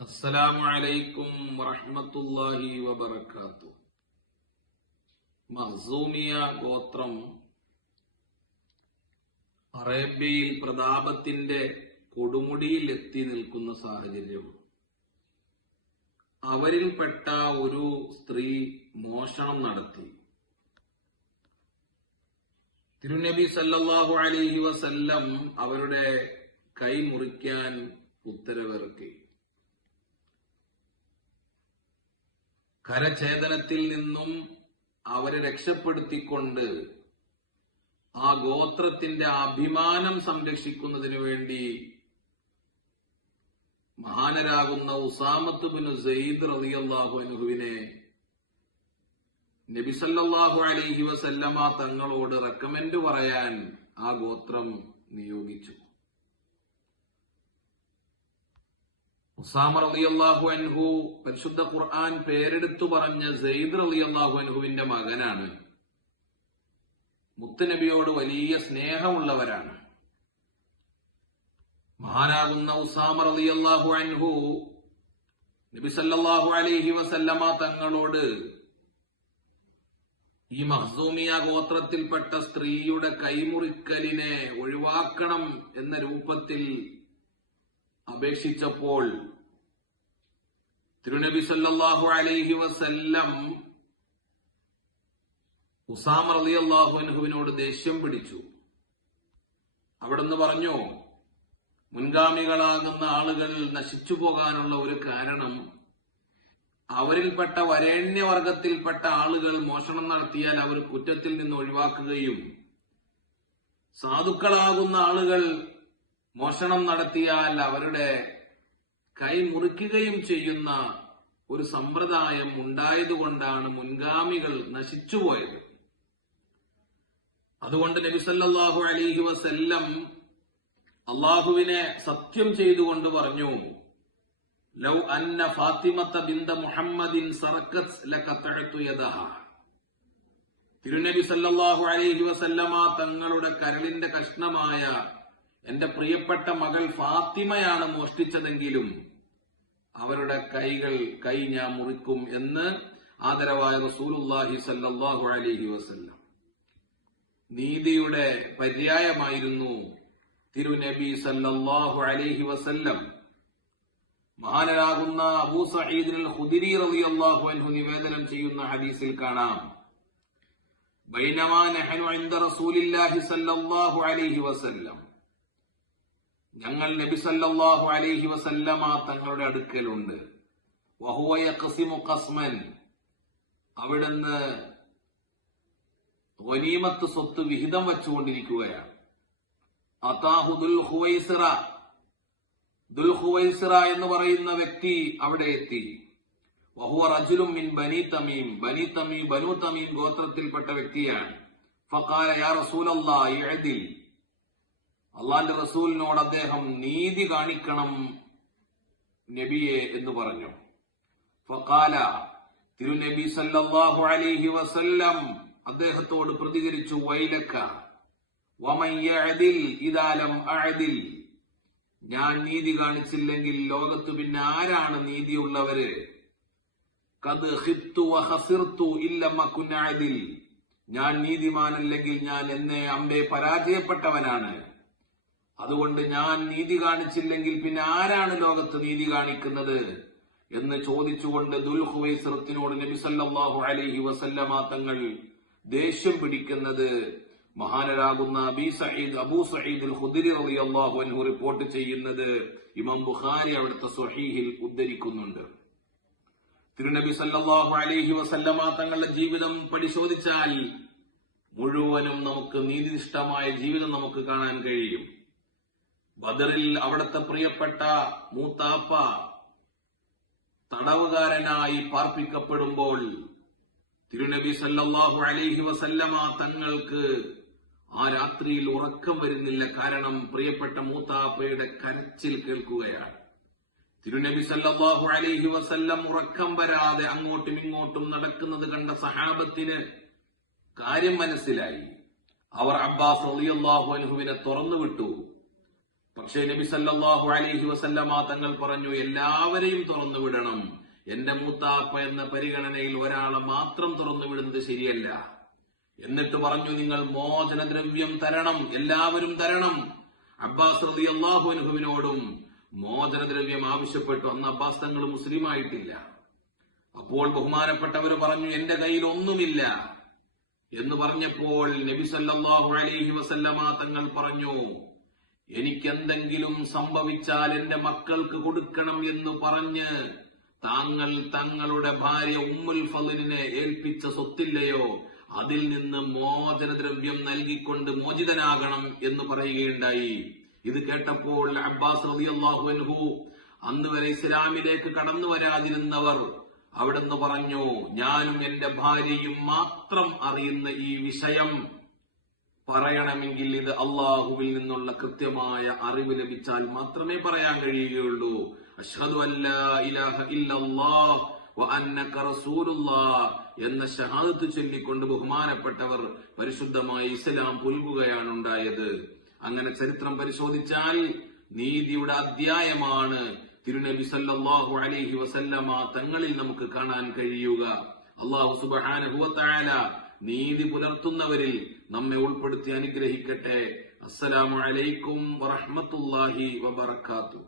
അസ്സലാമു അലൈക്കും വറഹ്മത്തുള്ളാഹി വബറകാതുഹു. മഖ്സൂമിയ ഗോത്രം അറേബ്യയിൽ പ്രതാപത്തിന്റെ കൊടുമുടിയിൽ എത്തി നിൽക്കുന്ന സാഹചര്യം. അവരിൽപ്പെട്ട ഒരു സ്ത്രീ മോഷണം നടത്തി. തിരുനബി സല്ലല്ലാഹു അലൈഹി വസല്ലം അവരുടെ കൈ മുറിക്കാൻ ഉത്തരവിറക്കി. കരഛേദനത്തിൽ നിന്നും അവരെ രക്ഷപ്പെടുത്തിക്കൊണ്ട് ആ ഗോത്രത്തിന്റെ അഭിമാനം സംരക്ഷിക്കുന്നതിനു വേണ്ടി മഹാനരാകുന്ന ഉസാമത്ത് ബിൻ സെയ്ദ് റളിയല്ലാഹു അൻഹുവിനെ നബി സല്ലല്ലാഹു അലൈഹി വസല്ലമ തങ്ങളോട് റെക്കമെൻഡ് പറയാൻ ആ ഗോത്രം നിയോഗിച്ചു. ഉസാമ റളിയല്ലാഹു അൻഹു പരിശുദ്ധ ഖുർആൻ പേരെടുത്തു പറഞ്ഞ സെയ്ദ് റളിയല്ലാഹു അൻഹുവിന്റെ മകനാണ്. മുത്തുനബിയോട് വലിയ സ്നേഹമുള്ളവരാണ്. മഹാനാകുന്ന ഉസാമ റളിയല്ലാഹു അൻഹു നബി സല്ലല്ലാഹു അലൈഹി വസല്ലമ തങ്ങളോട് ഈ മഖ്സൂമിയ ഗോത്രത്തിൽപ്പെട്ട സ്ത്രീയുടെ കൈമുറിക്കലിനെ ഒഴിവാക്കണം എന്ന രൂപത്തിൽ അപേക്ഷിച്ചപ്പോൾ തിരുനബി സല്ലല്ലാഹു അലൈഹി വസല്ലം ഉസാമ റളിയല്ലാഹു അൻഹുവിനോട് ദേഷ്യം പിടിച്ചു. അവിടുന്ന് പറഞ്ഞു, മുൻഗാമികളാകുന്ന ആളുകൾ നശിച്ചു പോകാനുള്ള ഒരു കാരണം അവരിൽപ്പെട്ട വരേണ്യവർഗത്തിൽപ്പെട്ട ആളുകൾ മോഷണം നടത്തിയാൽ അവർ കുറ്റത്തിൽ നിന്ന് ഒഴിവാക്കുകയും സാധുക്കളാകുന്ന ആളുകൾ മോഷണം നടത്തിയാൽ അവരുടെ കൈ മുറിക്കുകയും ചെയ്യുന്ന ഒരു സമ്പ്രദായം ഉണ്ടായതുകൊണ്ടാണ് മുൻഗാമികൾ നശിച്ചുപോയത്. അതുകൊണ്ട് നബി സല്ലല്ലാഹു അലൈഹി വസല്ലം അള്ളാഹുവിനെ സത്യം ചെയ്തുകൊണ്ട് പറഞ്ഞു, ലൗ അന്ന ഫാത്തിമത ബിന്ത മുഹമ്മദിൻ സറഖത് ലഖതഅതു യദഹ. തിരുനബി സല്ലല്ലാഹു അലൈഹി വസല്ലമ തങ്ങളുടെ കരളിന്റെ കഷ്ണമായ എന്റെ പ്രിയപ്പെട്ട മകൾ ഫാത്തിമയാണ് മോഷ്ടിച്ചതെങ്കിലും അവരുടെ കൈ ഞാൻ മുറിക്കും എന്ന് ആദരവായ റസൂലുള്ളാഹി സല്ലല്ലാഹു അലൈഹി വസല്ലം. നീതിയുടെ പര്യായമായിരുന്നു തിരുനബി സല്ലല്ലാഹു അലൈഹി വസല്ലം. മഹാനരാകുന്ന അബൂ സഈദ് അൽ ഖുദരി റളിയല്ലാഹു അൻഹു നിവേദനം ചെയ്യുന്ന ഹദീസിൽ കാണാം, ബൈനമാ നഹ്നു ഇൻദ റസൂലില്ലാഹി സല്ലല്ലാഹു അലൈഹി വസല്ലം, ഞങ്ങൾ നബി സല്ലല്ലാഹു അലൈഹി വസല്ലമ തങ്ങളുടെ അടുക്കലുണ്ട്. വഹുവ യഖ്സിമു ഖസ്മൻ, അവിടുന്ന് ഗനീമത്ത് സ്വത്ത് വിഹിതം വെച്ചുകൊണ്ടിരിക്കുകയാണ്. അതാഹു ദുൽ ഖുവൈസിറ, ദുൽ ഖുവൈസിറ എന്ന് പറയുന്ന വ്യക്തി അവിടെ എത്തി. വഹുവ റജുലുൻ മിൻ ബനി തമീം, ബനു തമീം ഗോത്രത്തിൽപ്പെട്ട വ്യക്തിയാണ്. ഫഖാല യാ റസൂലല്ലാഹി ഇഅദിൽ, അള്ളാന്റെ റസൂലിനോട് അദ്ദേഹം നീതി കാണിക്കണം നബിയെ എന്ന് പറഞ്ഞു. ഫഖാല, തിരുനബി സല്ലല്ലാഹു അലൈഹി വസല്ലം അദ്ദേഹത്തോട് പ്രതികരിച്ചു, വൈലക വമൻ യഅദിൽ ഇദാ ലം അഅദിൽ, ഞാൻ നീതി കാണിച്ചില്ലെങ്കിൽ ലോകത്ത് പിന്നെ ആരാണ് നീതിയുള്ളവര്? ഖദ് ഖിബ്തു വഖസിർതു ഇല്ലം അകുൻ അഅദിൽ, ഞാൻ നീതിമാനല്ലെങ്കിൽ ഞാൻ എന്നെ അമ്പേ പരാജയപ്പെട്ടവനാണ്. അതുകൊണ്ട് ഞാൻ നീതി കാണിച്ചില്ലെങ്കിൽ പിന്നെ ആരാണ് ലോകത്ത് നീതി കാണിക്കുന്നത് എന്ന് ചോദിച്ചുകൊണ്ട് ദുൽ ഖുവൈസിറത്തിനോട് നബി സല്ലല്ലാഹു അലൈഹി വസല്ലമ തങ്ങൾ ദേഷ്യം പിടിക്കുന്നത് മഹാനരാകുന്ന അബൂ സഈദ് അൽ ഖുദരി റളിയല്ലാഹു അൻഹു റിപ്പോർട്ട് ചെയ്യുന്നത് ഇമാം ബുഖാരി അവിടുത്തെ സ്വഹീഹിൽ ഉദ്ധരിക്കുന്നുണ്ട്. തിരുനബി സല്ലല്ലാഹു അലൈഹി വസല്ലമ തങ്ങളുടെ ജീവിതം പരിശോധിച്ചാൽ മുഴുവനും നമുക്ക് നീതിനിഷ്ഠമായ ജീവിതം നമുക്ക് കാണാൻ കഴിയും. ബദറിൽ അവിടുത്തെ പ്രിയപ്പെട്ട മൂത്താപ്പ തടവുകാരനായി പാർപ്പിക്കപ്പെടുമ്പോൾ തിരുനബി സല്ലല്ലാഹു അലൈഹി വസല്ലമ തങ്ങൾക്ക് ആ രാത്രിയിൽ ഉറക്കം വരുന്നില്ല. കാരണം പ്രിയപ്പെട്ട മൂത്താപ്പയുടെ കരച്ചിൽ കേൾക്കുകയാണ്. തിരുനബി സല്ലല്ലാഹു അലൈഹി വസല്ലം ഉറക്കം വരാതെ അങ്ങോട്ടും ഇങ്ങോട്ടും നടക്കുന്നത് കണ്ട സഹാബത്തിന് കാര്യം മനസ്സിലായി. അവർ അബ്ബാസ് റളിയല്ലാഹു അൻഹുവിനെ തുറന്നുവിട്ടു. പക്ഷേ നബി സല്ലല്ലാഹു അലൈഹി വസല്ലമ തങ്ങൾ പറഞ്ഞു, എല്ലാവരെയും തുറന്നു വിടണം. എന്റെ മൂത്താപ്പ എന്ന പരിഗണനയിൽ ഒരാളെ മാത്രം തുറന്നു വിടുന്നത് ശരിയല്ല. എന്നിട്ട് പറഞ്ഞു, നിങ്ങൾ മോചനദ്രവ്യം തരണം, എല്ലാവരും തരണം. അബ്ബാസ് റളിയല്ലാഹു അൻഹുവിനോടും മോചനദ്രവ്യം ആവശ്യപ്പെട്ടു. അന്ന് അബ്ബാസ് തങ്ങൾ മുസ്ലിമായിട്ടില്ല. അപ്പോൾ ബഹുമാനപ്പെട്ടവർ പറഞ്ഞു, എന്റെ കയ്യിൽ ഒന്നുമില്ല എന്ന് പറഞ്ഞപ്പോൾ നബി സല്ലല്ലാഹു അലൈഹി വസല്ലമ തങ്ങൾ പറഞ്ഞു, എനിക്കെന്തെങ്കിലും സംഭവിച്ചാൽ എന്റെ മക്കൾക്ക് കൊടുക്കണം എന്ന് പറഞ്ഞ് താങ്കൾ തങ്ങളുടെ ഭാര്യ ഉമ്മുൽ ഫളിനെ ഏൽപ്പിച്ച സ്വത്തില്ലയോ, അതിൽ നിന്ന് മോചനദ്രവ്യം നൽകിക്കൊണ്ട് മോചിതനാകണം എന്ന് പറയുകയുണ്ടായി. ഇത് കേട്ടപ്പോൾ അബ്ബാസ് റളിയല്ലാഹു അൻഹു, അന്ന് വരെ ഇസ്ലാമിലേക്ക് കടന്നു വരാതിരുന്നവർ, അവിടുന്ന് പറഞ്ഞു, ഞാനും എന്റെ ഭാര്യയും മാത്രം അറിയുന്ന ഈ വിഷയം പറയണമെങ്കിൽ ഇത് അള്ളാഹുവിൽ നിന്നുള്ള കൃത്യമായ അറിവ് ലഭിച്ചാൽ മാത്രമേ പറയാൻ കഴിയുകയുള്ളൂ. അശ്ഹദു അല്ലാ ഇലാഹ ഇല്ലല്ലാഹ് വ അന്നക റസൂലുള്ളാഹ് എന്ന ഷഹാദത്ത് ചൊല്ലിക്കൊണ്ട് ബഹുമാനപ്പെട്ടവർ പരിശുദ്ധമായ ഇസ്ലാം പുൽകുകയാണ് ഉണ്ടായത്. അങ്ങനെ ചരിത്രം പരിശോധിച്ചാൽ നീതിയുടെ അധ്യായമാണ് തിരുനബി സല്ലല്ലാഹു അലൈഹി വസല്ലമ തങ്ങളിൽ നമുക്ക് കാണാൻ കഴിയുക. അല്ലാഹു സുബ്ഹാനഹു വ തആല നീതി പുലർത്തുന്നവരിൽ നമ്മെ ഉൾപ്പെടുത്തി അനുഗ്രഹിക്കട്ടെ. അസ്സലാമു അലൈക്കും വറഹ്മത്തുള്ളാഹി വബറകാതുഹു.